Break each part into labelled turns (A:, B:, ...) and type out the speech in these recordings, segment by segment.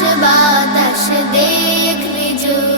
A: دش دیکھ رجوع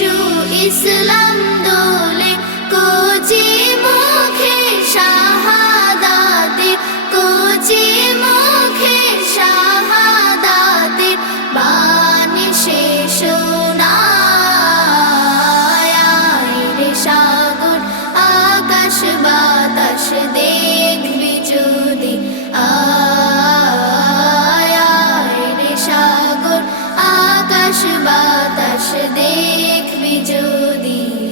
A: یشو اسلام دولے کو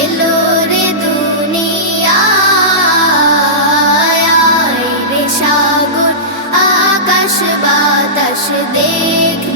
A: এলো রে দুনিয়ায় রে সাগর আকাশ বাতাস দেখ।